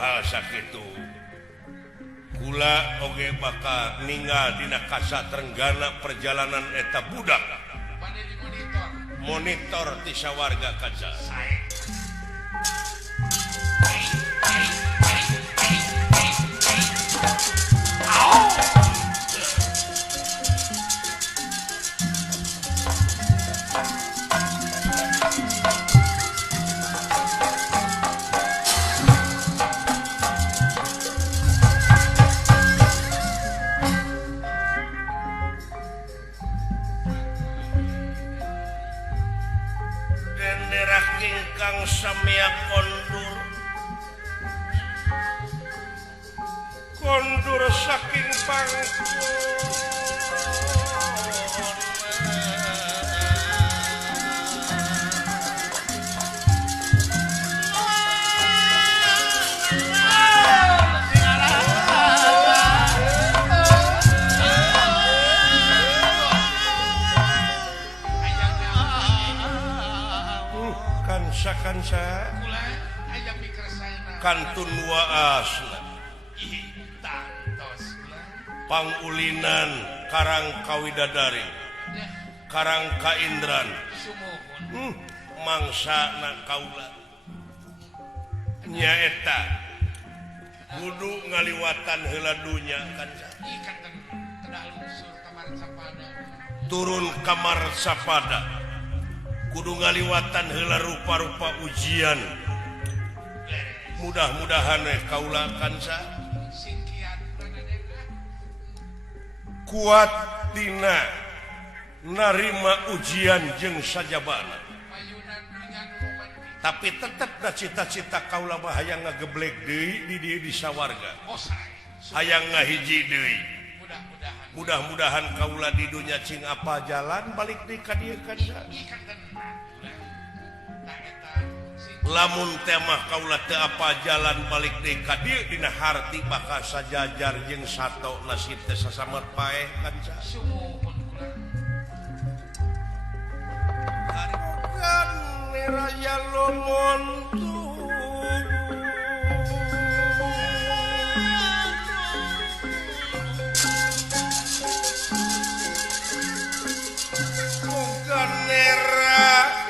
hal sakit gula Oge bakal meninggal di Kasa Trenggana perjalanan eta budak monitor tisa warga kaca Kang samia kondur saking pangku kansa kantun waas pangulinan Karang Kawidadari Karang Kaindran mangsa kaula nyaeta kudu ngaliwatan heula dunya kansa turun kamar sapada kudu ngaliwatan heula rupa-rupa ujian mudah-mudahan kaula kansa kuat dina narima ujian jeung sajabana tapi tetep da cita-cita kaula mah hayang ngageblek deui di dieu di sawarga hayang ngahiji deui mudah-mudahan kaula di dunya cing apa jalan balik deui ka dieu kansa lamun temah kaula teu apa jalan balik deui ka dieu dina harti bakal sajajar jeung sato nasib teh sasamet paeh kansa kan raya longon bukan nera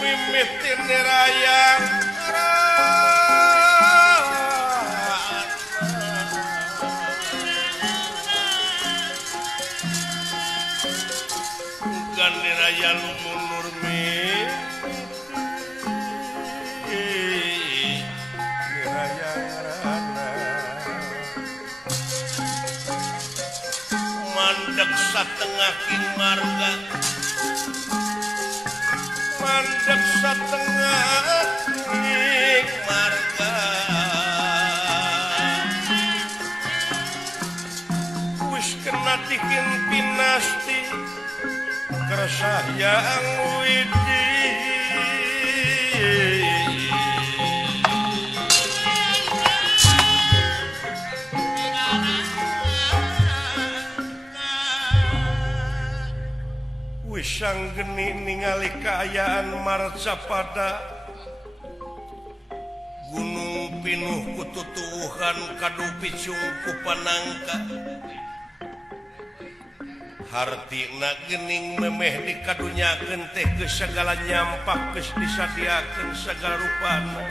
mimitin raya bukan raya lumun nurmi raya rana mandek satengah king marga mandek satengah king marga wis kena tikin pinasti keresah yang widi wisang geni ningali kaayaan marcapada gunung pinuh kututuhan kadu picung ku panangka hartina gening memeh di kadunyakeun teh geus sagala nyampah geus disadiakeun sagala rupana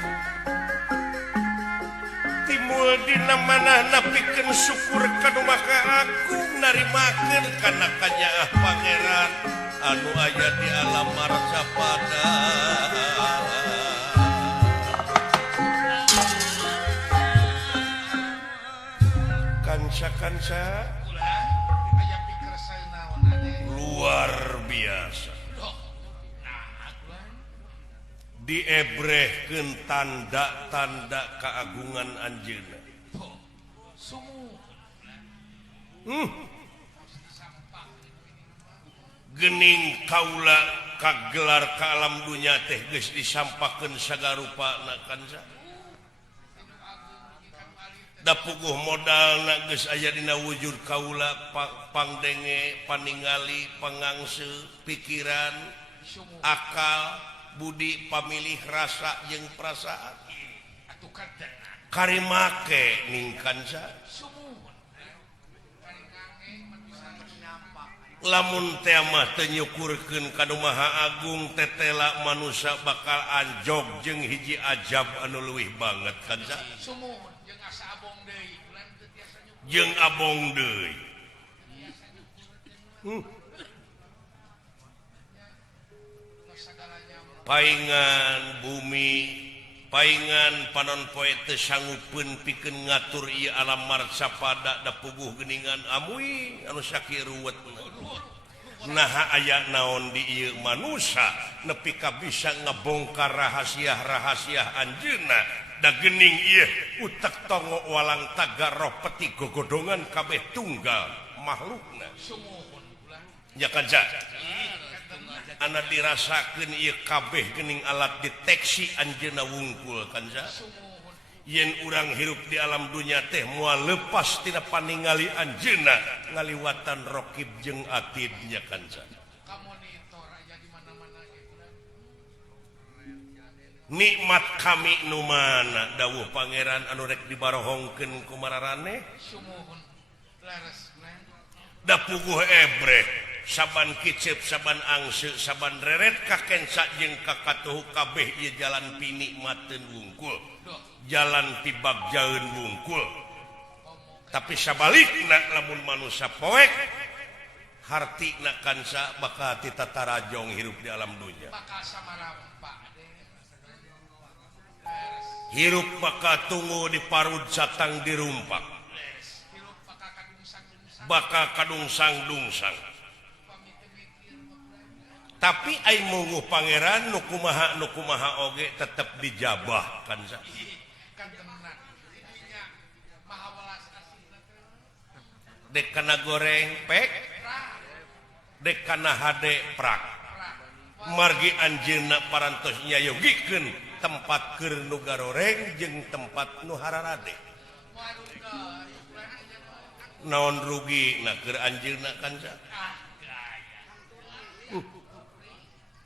timul dina manahna pikeun syukur kanu maka aku narimakeun kana kanyaah pangeran anu aya di alam marcapada kansa-kansa luar biasa diebrehkeun tanda-tanda keagungan anjeunna gening kaula kagelar ka alam dunya teh geus disampakeun sagarupana kansa puguh modal geus aya dina wujud kaula pangdenge paningali pangangse pikiran akal budi pamilih rasa jeung perasaan karimake ningkansa lamun teh mah teu nyukurkeun kanu Maha Agung tetela manusia bakal anjog jeung hiji ajab anu leuwih banget kansa jeung abong deui paingan bumi paingan panon poe teu sanggupeun pikeun ngatur ieu alam marca pada da puguh geuningan amuy anu sakieu ruwetna naha aya naon di ieu manusia nepi ka bisa ngebongkar rahasia-rahasia anjeunna da geuning ieu utek tongo walang taga roh peti gogodongan kabeh tunggal makhlukna nya kanca ana dirasakeun ieu kabeh geuning alat deteksi anjeunna wungkul kanca yen urang hirup di alam dunya teh moal leupas tina paningali anjeunna ngaliwatan rokib jeung atid nya kanca nikmat kami nu mana dawuh pangeran anu rek dibarohongkeun ku mararane da puguh ebre saban kicep saban angse saban reret kakenca jeung kakatuh kabeh ieu jalan pinikmateun wungkul jalan tibagjaeun wungkul tapi sabalikna lamun manusia poek hartina kansa bakal titatarajong hirup di alam dunya hirup bakal tunggu di parut satang dirumpak bakal kadungsang-dungsang tapi ai munguh pangeran nu kumaha oge tetep dijabah kansa dek kana goreng pek dek kana hade prak margi anjeunna parantos nyayogikeun tempat keur nu garoreng jeung tempat nu hararade naon rugi na keur anjeunna kanca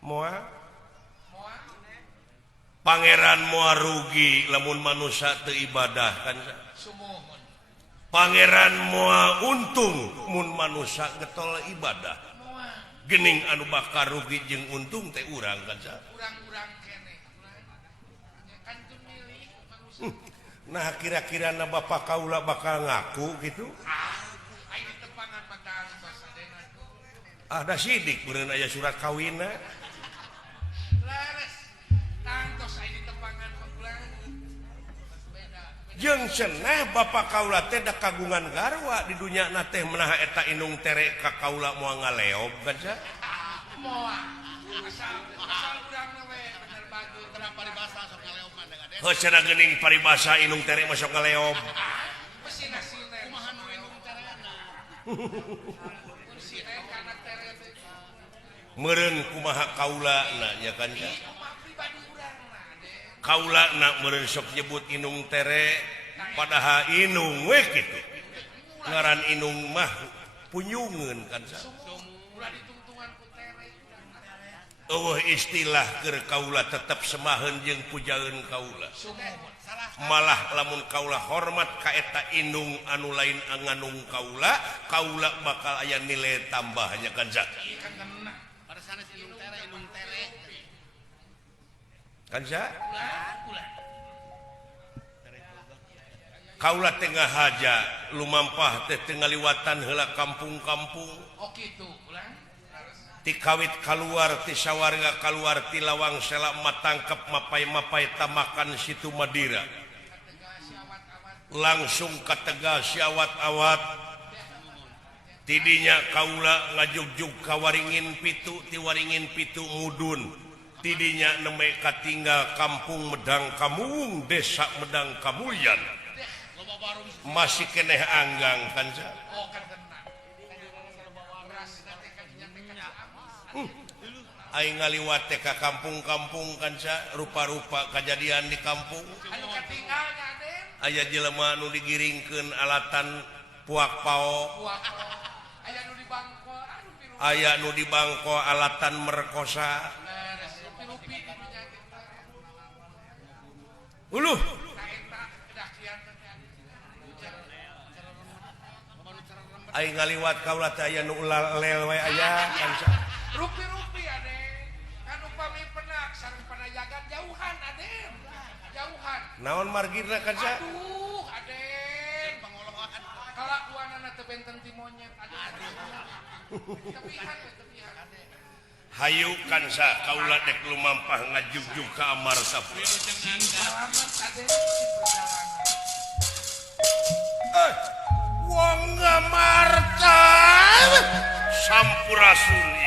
moal pangeran moal rugi lamun manusia teu ibadah kanca pangeran moal untung mun manusia getol ibadah geuning anu bakal rugi jeung untung teh urang kanca nah kira-kira na bapak kaula bakal ngaku gitu ada sidik beureun aya surat kawinna jeung cenah bapak kaula teh da kagungan garwa di dunya na teh menaha eta inung tere ka kaula moal ngaleob kanca moal asal urang we bener bagus kenapa paribasa sok ngaleob mah dengan heuh cenah geuning paribasa inung tere mah sok ngaleob mesin asina kumaha nu inung tereana mesin kana tere teh meureun kumaha kaulana nya kanca kaula nak meureun sok nyebut inung tere padahal inung we kitu ngaran inung mah punyungeun kanca eueuh istilah keur kaula tetep semaheun jeung pujaeun kaula malah lamun kaula hormat ka eta inung anu lain nganung kaula kaula bakal aya nilai tambahnya kanca kanca kaula tengah haja lumampah teh teu ngaliwatan heula kampung-kampung oh kitu ulang ti kawit kaluar ti sawarga kaluar ti lawang selak matangkep mapai-mapai tamakan situ Madira langsung katega siawat-awat tidinya kaula ngajugjug ka waringin pitu ti waringin pitu mudun tidinya neme katinggal kampung Medang Kamung desa Medang Kamulyan masih keneh anggang kanca aing ngaliwat teh ka kampung-kampung kanca rupa-rupa kejadian di kampung aya jelema nu digiringkeun alatan puak pao aya nu di bangko alatan merkosa uluh aing ngaliwat kaula teh aya nu lel we aya kanca rupi-rupi ade kan upami penak sareng panajagan jauhan ade jauhan naon margina kanca aduh ade pangolohan kalakuanana teu benten ti monyet ade tepihan ade hayu kanca kaula dek lumampah ngajugjug ka amar sapura selamat ade wong ngamarta sampurasun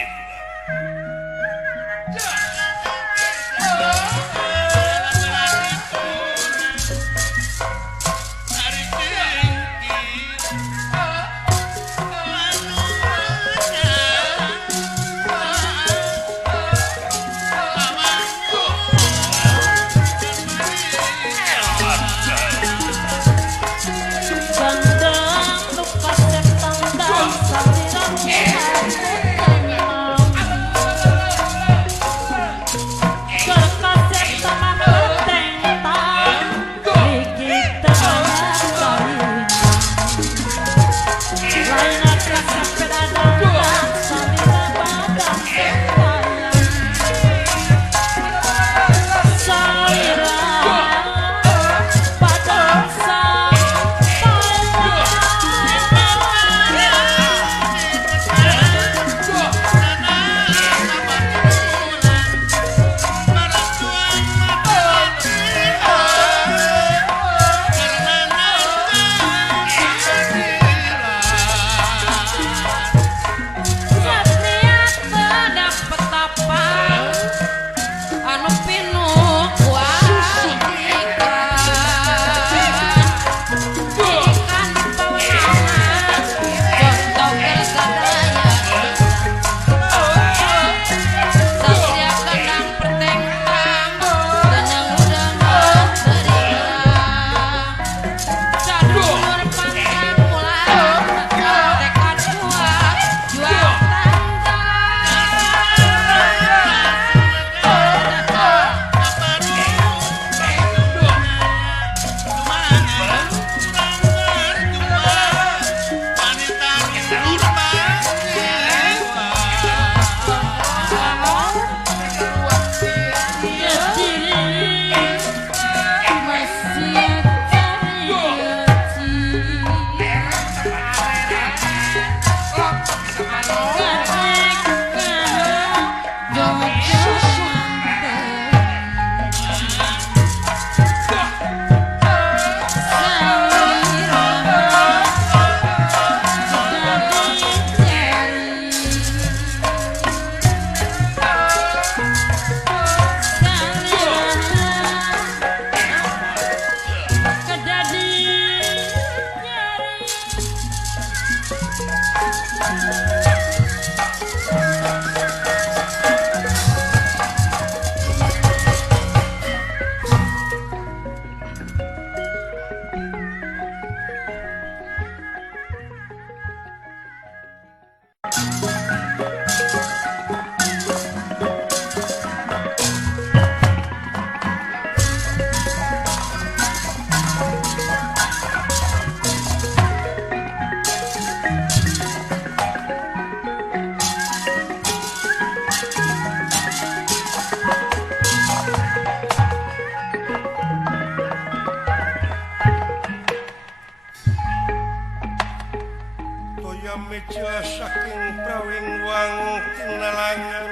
meja saking prawing wang tinalangan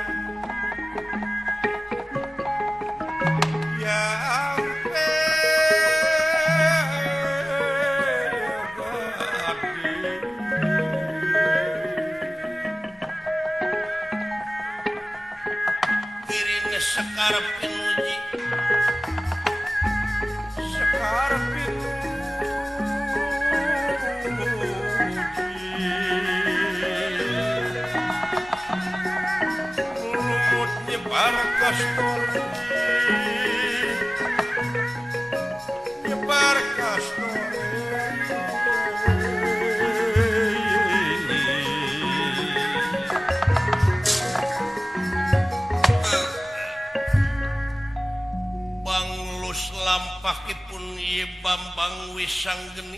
ya ampe dirine sekarep pinuji sekarep nyebar kastor Bambang Wisanggeni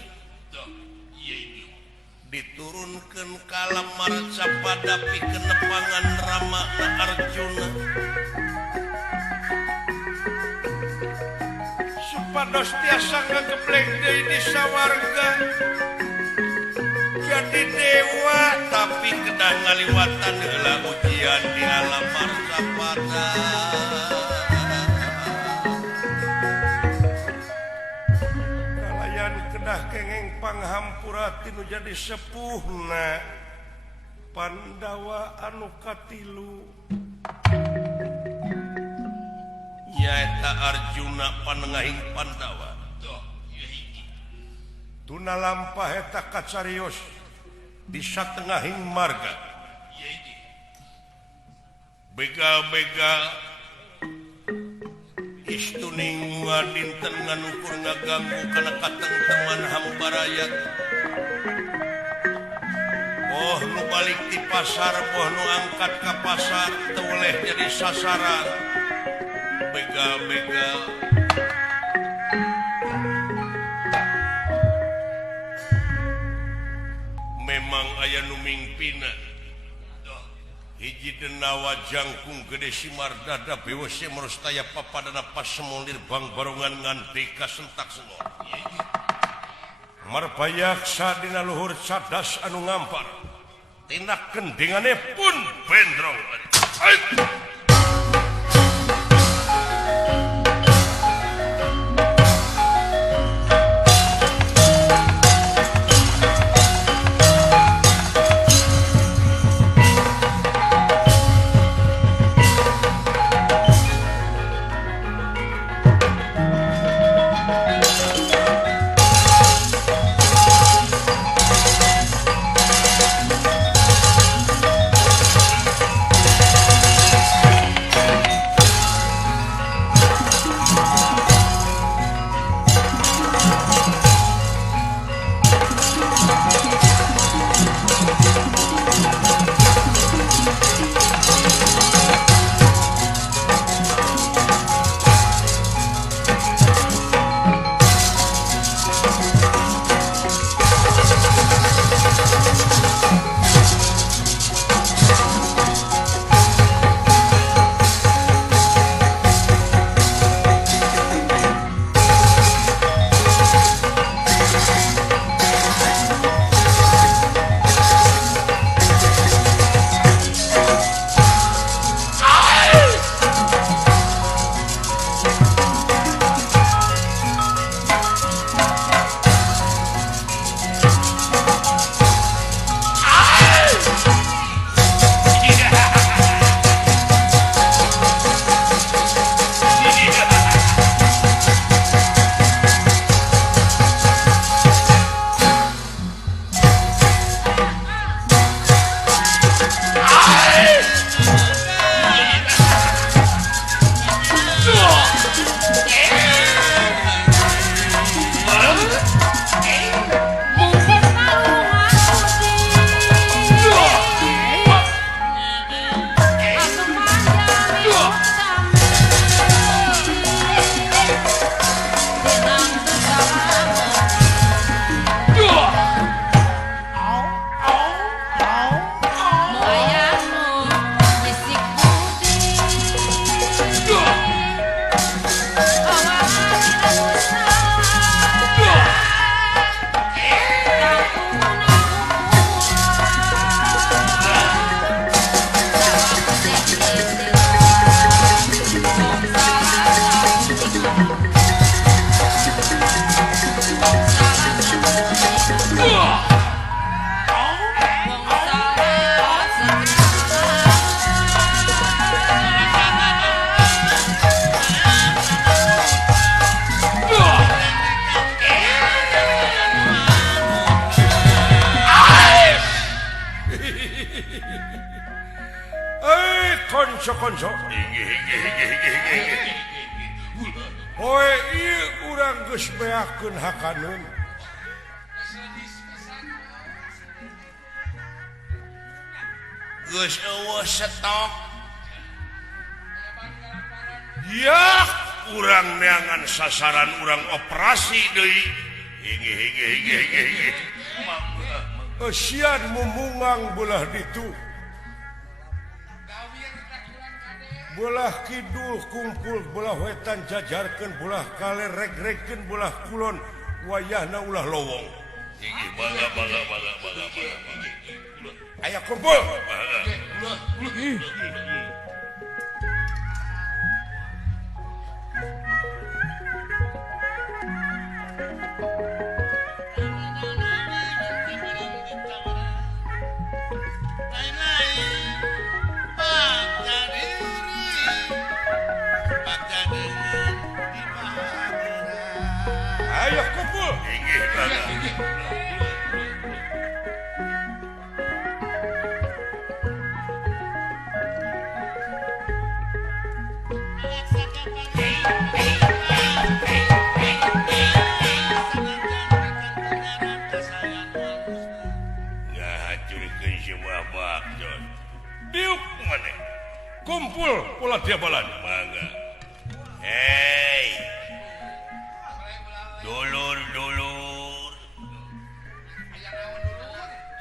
diturunkan kalam marca padapi kenepangan Rama Arjuna supados tiasa ngageblek deui di sawarga jadi dewa tapi kedah ngaliwatan heula ujian di alam marca pada kengeng panghampura tinu jadi sepuhna Pandawa anu katilu nyaeta Arjuna panengahing Pandawa tuna lampah eta kacarios di satengahing marga begal-begal istuning dinten nganukur ngaganggu kana katengteman hambarayat oh nu balik di pasar oh nu angkat ke pasar teu oleh jadi sasaran begal-begal memang aya nu mingpina hiji denawa jangkung gede simar dada bewese merustaya papadana pas semulir bang barongan nganti kasentak semua marpayak sadina luhur cadas anu ngampar tindak kendingane pun bendrong konco-konco Hoe ieu urang geus beakeun hakaneun geus eueuh stok ya urang neangan sasaran urang operasi deui Sian memungang belah ditu belah kidul kumpul belah wetan jajarkan belah kaler reg-regkeun belah kulon wayahna ulah lowong aya kumpul ayo kumpul ngahacurkeun semua bakjon diuk maneh kumpul pola tiap balan mangga hey dulur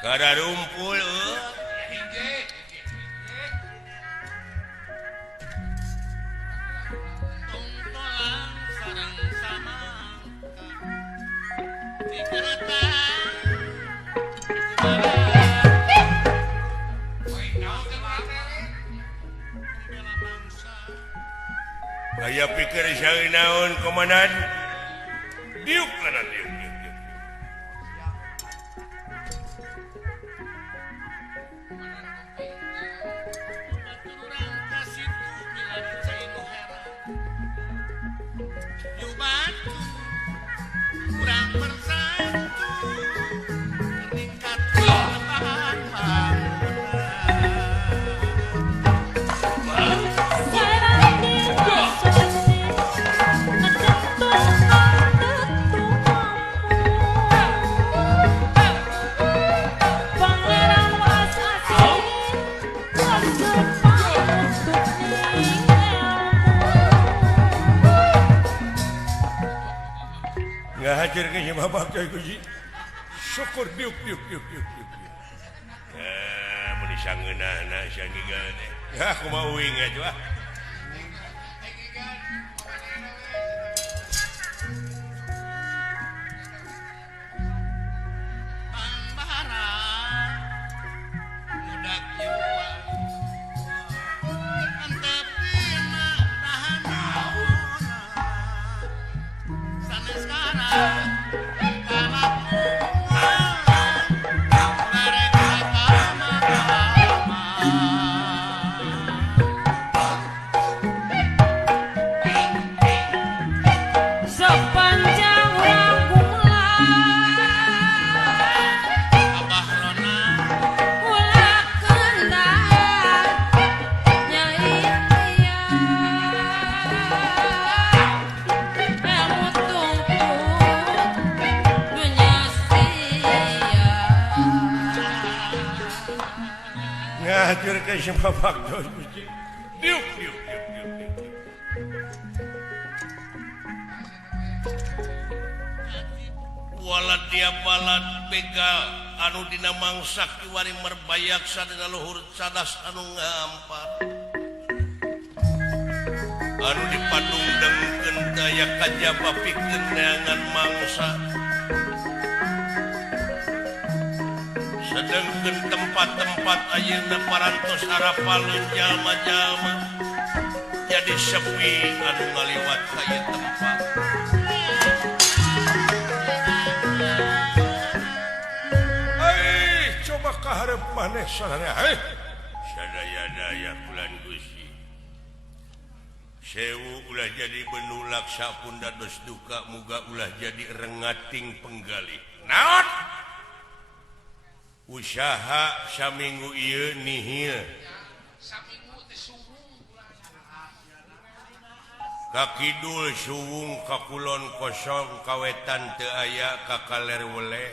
kada rumpul aya pikir saeuy naon komandan diuk kana diuk ngahajar ke si babak coy kuji syukur diuk meni sangeunahna sangigan ya kumaha uing aja ngahajar ke si babak coy kuji diuk walat dia balat begal anu dina mangsak kiwari merbayak sadina luhur cadas anu ngampat anu dipadungdengkeun daya kajaba pikeun neangan mangsa sedengkeun tempat-tempat ayeuna parantos harapaleun jalma-jalma jadi sepi anu ngaliwat ka ieu tempat coba kaharep maneh sadaya sadaya bulan Gusti sewu ulah jadi benulak sapunda dos duka muga ulah jadi rengating penggali naon usaha saminggu ieu nihil ka kidul suwung ka kulon kosong ka wetan teu aya ka kaler weleh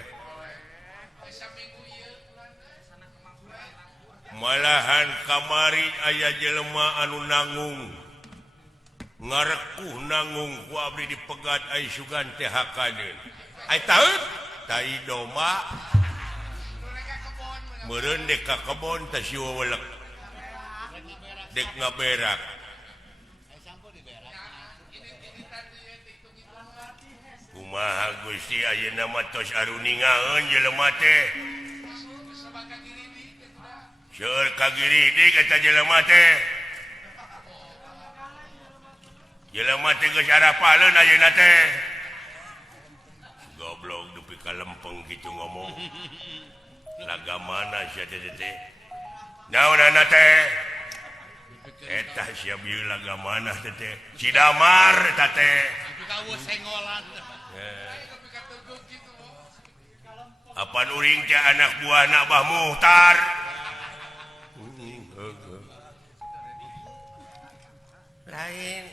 malahan kamari aya jelema anu nanggung ngareku nanggung ku abdi dipegat ai sugan THK-neun. Ai tahu? Tai domba. Meureun dek ka kebon teh si weulek. Dek ngaberak. Kumaha Gusti ayeuna mah tos aruningaeun jelema teh. Seueur kagiridik eta jelema teh. Jelema teh geus arapaleun ayeuna teh. Goblok dupi ka lempeng kitu ngomong. Lagamana sia teh. Naonana teh? Eta sia bieu lagamana teh. Cidamar eta teh. Kawu sengolan. Apan uring teh anak buahna Abah Muhtar. Lain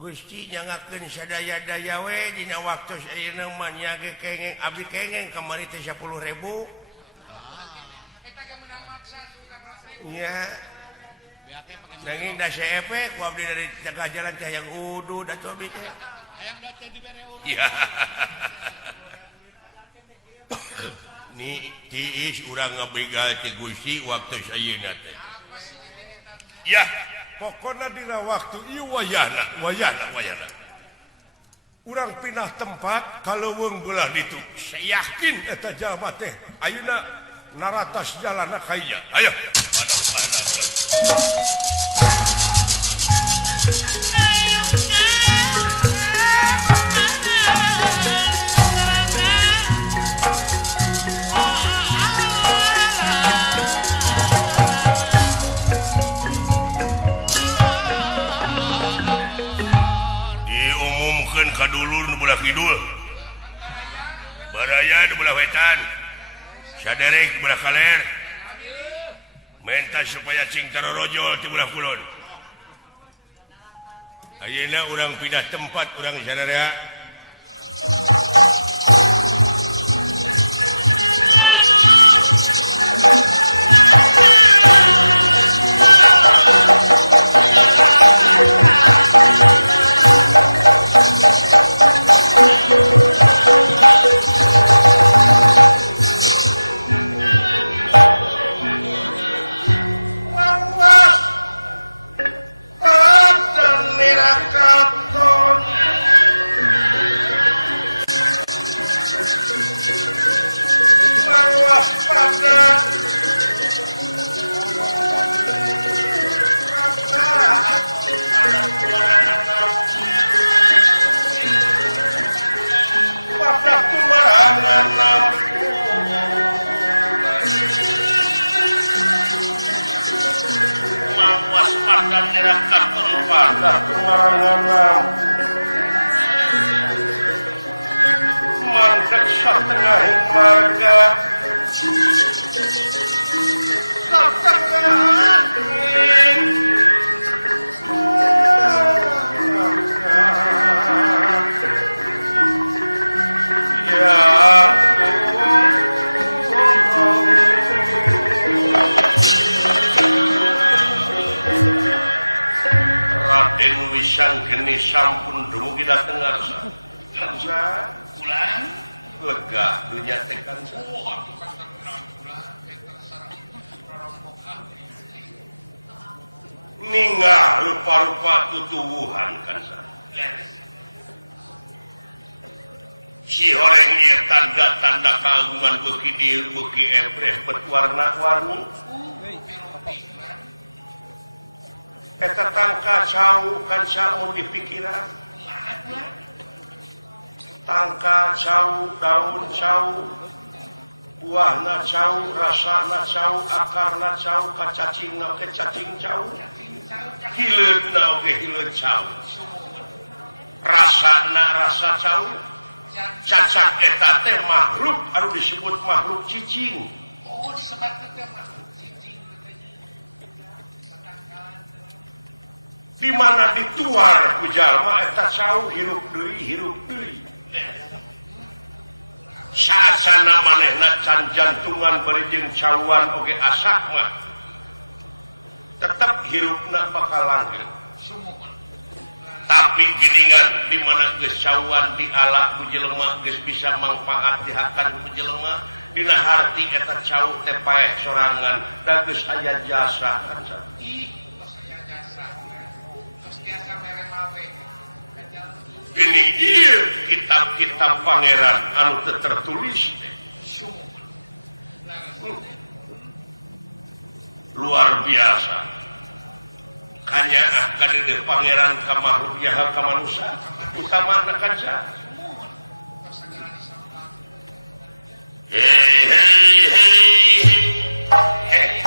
Gusti nyangakeun sadaya-daya we dina waktu ayeuna mah nya ge kengeng abdi kengeng kamari teh 10.000. Eta ge meunang maksa Nya. Nanging da CEP ku abdi dari tengah jalan teh yang udu da cobi teh. Hayang da teh dibere udu. Iya. Ni tiis urang ngabegal ti Gusti waktu ayeuna teh. Ya. Pokoknya dina waktu ieu wayana. Urang pindah tempat kaleuweung belah ditu. Saya yakin eta jalma teh ayeuna naratas jalanna ka ieu. Ayo. Kadulur nu belah kidul, baraya nu belah wetan, saderek di belah kaler, menta supaya cing tarorojol di belah kulon. Ayeuna urang pindah tempat urang sadaya. Mantek satengah marga satengah ya Raden Wisanggeni sampun dumugi dateng ngarsa. Pulang lega dunya teh kansa. Ninggal rupa-rupa tutuwuhan kansa. Si horeng ieu tanda-tanda kagungan beuki dieu beuki ebreh bet warna-warni. Eta tangka cau kan mau dipikiran. Tangka cau, daun cau, buahna cau, rasana cau, akarna cau, kacacingna ke cacing cau, hileudna oge hileud cau, rasana rasa cau, cacak eta teh makhluk anu disebut makhluk cicing. Oh, disebut teh makhluk cicing. Di mana dituar ku jalma eta cau hirup deui. Saasana manehna can jantungan bari jeung cauan oge asak mah tetep hirupna bakal langgeng. tapi giningan di mana gesauan diala ku jelema geus bisa manfaat dihakan ku jelema dina harti eta cau teh paeh sorangan da geus aya jasa kan ih tos aya jasa tos biasa mere mawe gini ieu kitab-kitab pangeran anu teu tertulis luar biasa hanya kadeudeung pangeran ka makhluk jahat ka manusia utama na kanca hey hey hey hey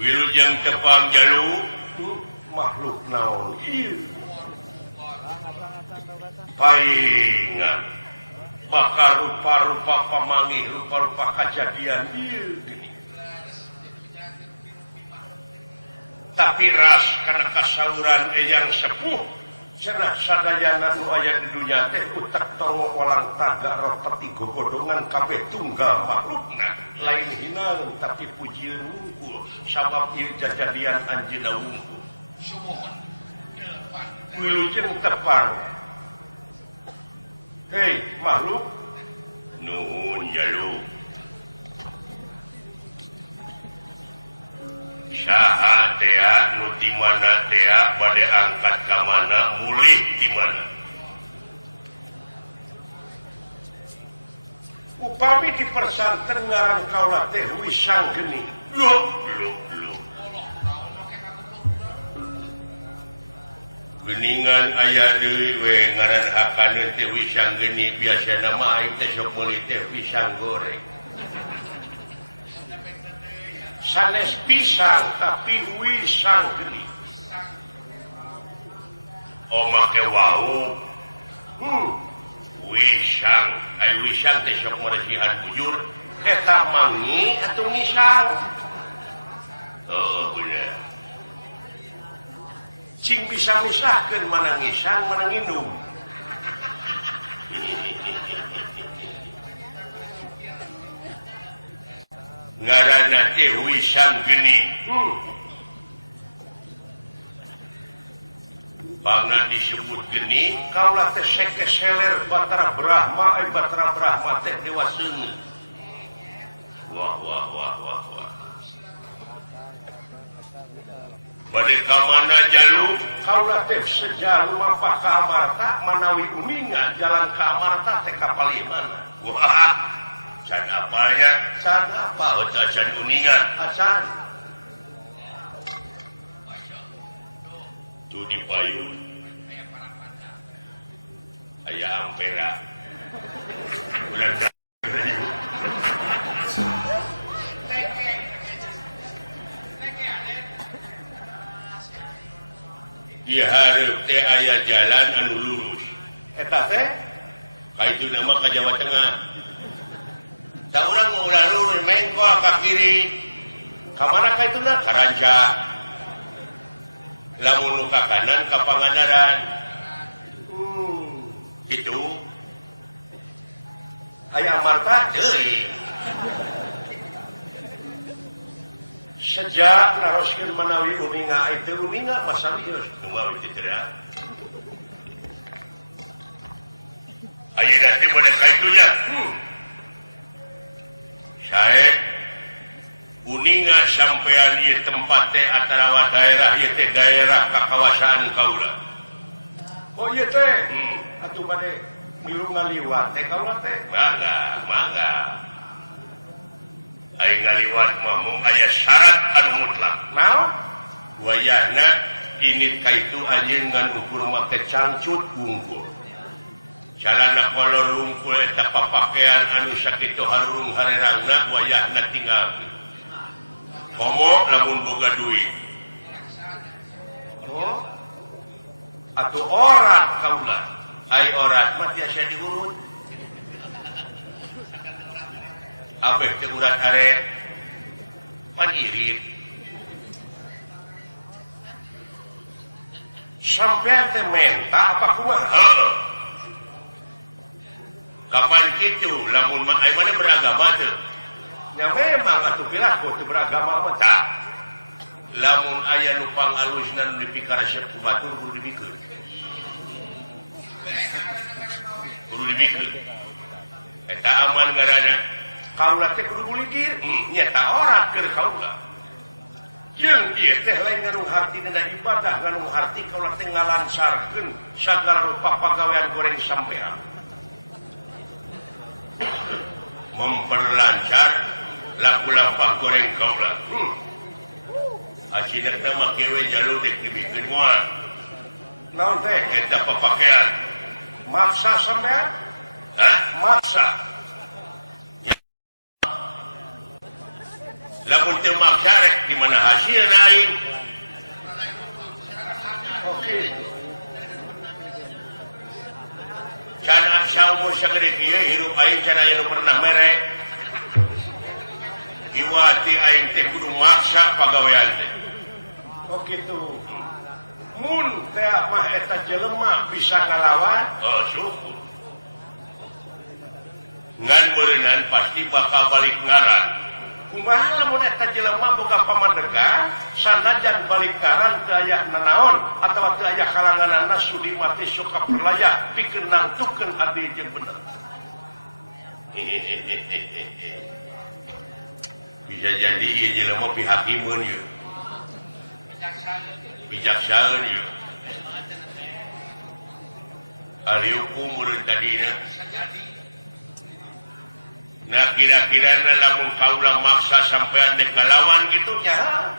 Wilujeng tepang jalu makhluk naon ieu paingan bakal rupa-rupa pamanggih rupa-rupa kejadian ieu tapi ras karena kasauran eyang sepuh cenah sadayana nu aya di dunya teh utak tongo walang taga roh peti gogodongan kabeh tunggal makhlukna lain hinang tapi pujieun wungkul sabab ieu jajadian anjeunna wungkul sumuhun wilujeng tepang hei makhluk nuhun jalu saha tea nu di mana tea bade angkat ka mana mulih di mana upami di persantren ngaran kaula teh wisang geni lo geningan aya deui we ngaran hakaneun teh wisang geni biasana mah aing teh sok meuli teh pisang goreng sanes pisang tapi wisang geni oh make wau wisang ai wisang teh sok maresihan bujur eta mangi atuh ngisang oh bener cing bisa misahkeun mana ngisang mana nginum ngaranna teh wisang geni bangna disebut geni kaula teh sekeseler Batara Brahma Batara Brahma teh dewa seungeut wah bade ka mana jalu kaula teh sejalu mapah ka Amarta manawi uningan jalan ka Amarta teh ka palimana wah can apa ya? Can apa? Can uningan. Can. Tu di payun. Aya ampera. Bulan di hareup teh aya jalan anu lurus. Eta teh kaitu nama ka Jawa Tengah. Da urang mau ulah lurus mengkol ka kiri Kamana ka itu na? Karanca. Lamun nu ka kanan ka Pangandaran. Gitu. Aya Marta deui. Sejak naroskeun manawi uninga itu uninga masalah geus nu mawi teu. Ayeuna teh bener ka itu nya. Sae uninga sampean ieu tempat teh antara daerah ieu teh daerah kakawasaan kaula. Oh ieu teh. Atuh bade milu ngaliwat teh kaula teh. Mangga. Aing ngaliwat mah mung aya syarat anu mutlak. Naon? Wayahna init ka itu anjeun ngan ukur make cangcut wungkul. Jalana kolor rungkul eta papakean anu sakitu harurung harerangna wayahna tinggalkeun. Komo lamun boga duit. Oh. Atuh orat kaula. Ai orat mah tiasa diurut. Abeh teh urat are pan irit. Sampean teh menta apa kumaha? Heeh. Kapan kitu lamun ai mana beragama teu? Nya memang atuh pilaku teu beragama mah tah. Lamun aya nu pangalusna nu dipikara resep ku batur kudu dibikeun. Kudu dibikeun. Eta aman ngaranna. Kaula teh kudu buligir, nyata orat keur kaula. Jeung ieu teh lain nganu harti dina ibadah, nganu harti kaula teh ngalansarkeun sagala rupa pagawean goreng sampean. Memperlancar laku-lapak goreng kaula. Asina teh make we jalur dek dibikeun moal. Naon teh eta papakean? Maksa sampean? Hah? Maksa. Lamun teu maksa rek di mana hasilna aing. Oke. Can saumur sagede kieu hirup aing can aya nu pernah mere. Iwati aing teh kudu maksa pagawean teh. Oh kitu. Mun teh mah eta jelema bisa ngalawan, oh syukur. Ngan beureunan pasti bakal balik ngaran. Kumaha lamun eta jelema boga pamadega sanajan balik ngaran teu aya nanaon atawa teu aya kalanganna sudi mati sok kaperlaya pikeun nangtukeun abdi jeung bener. Bisa jadi ieu jelema pihakimeun ieu. Bijaksana ieu. Ari hukum meureun tadina. Nah kira-kira lamun kaula maksa sampean dek kalawan gitu nya.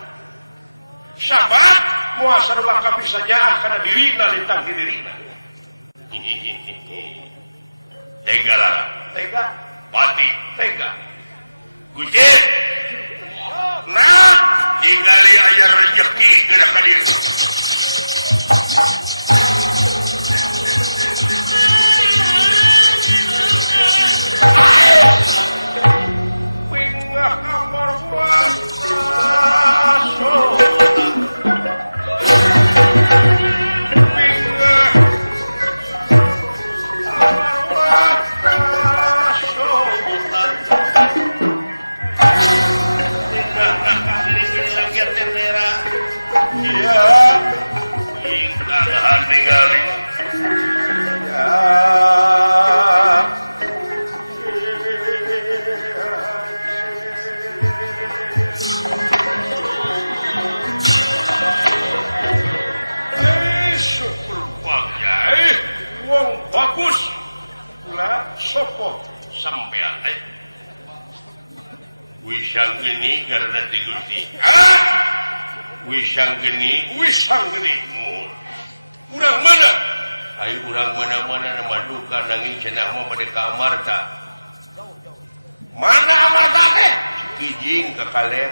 Sabar, moal sarua kabisa nyaah kana dirina lintang di dirina. Tega lah, tega, pati, tega. Gucin. Nah, tinggali aya rezeki geura ka dieu. Wisang geni karena tigusti. Wisang geni. Urang mana? Ayo urang mana-mana nama duka nanging cenah mah pada ka Amarta. Mana Amarta teh? Kijing ke kaler.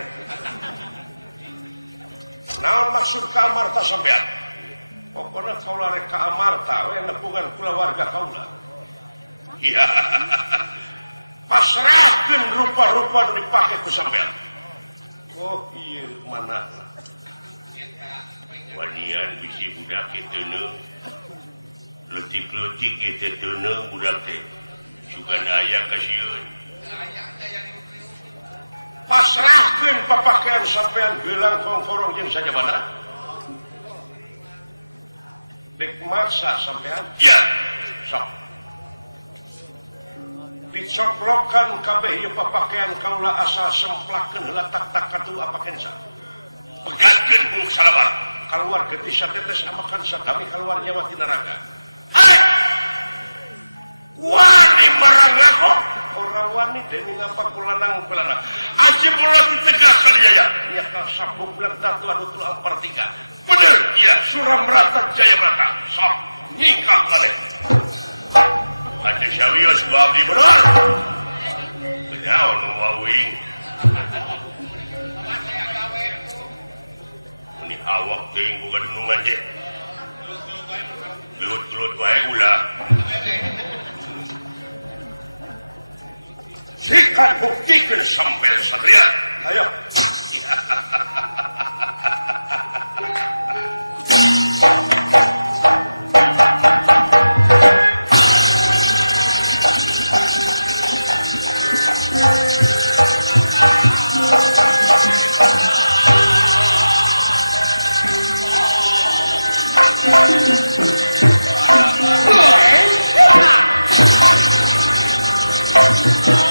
Naon maksud ka Amarta sampean? Pokona kaula rek ka Amarta we nepungan kula warga kaula. Iya. Pasrahkeun rupa-rupa nu dipake ku sampean. Oh iya mana wanian bisi budak itu letik-letik itu budak teh suka naya kasihan pasrahkan papakaian sampean gelang kongkorong yang saja mana dek maksa sampean ya sok dicoplokan kabeh ieu papakaian kaula asa semplakeun heula tak katu apakeun sa pegatkeun bung salabar keluar getih satetes amakan sadami keluar nyawa ti neraka arek wani marangga kok orang wani demi ngapa kulanang aji mulut ditegakkan jaya ya kasabuk letak tu adu tu ampartika bener iya suram merata jaya merata sok nikah balik aji syawios babdi benar kenyaw nuwawing ini awak ting bukan dunungan je gelut-gelut wae ulah sikat buktikan sampai satria ayo Oh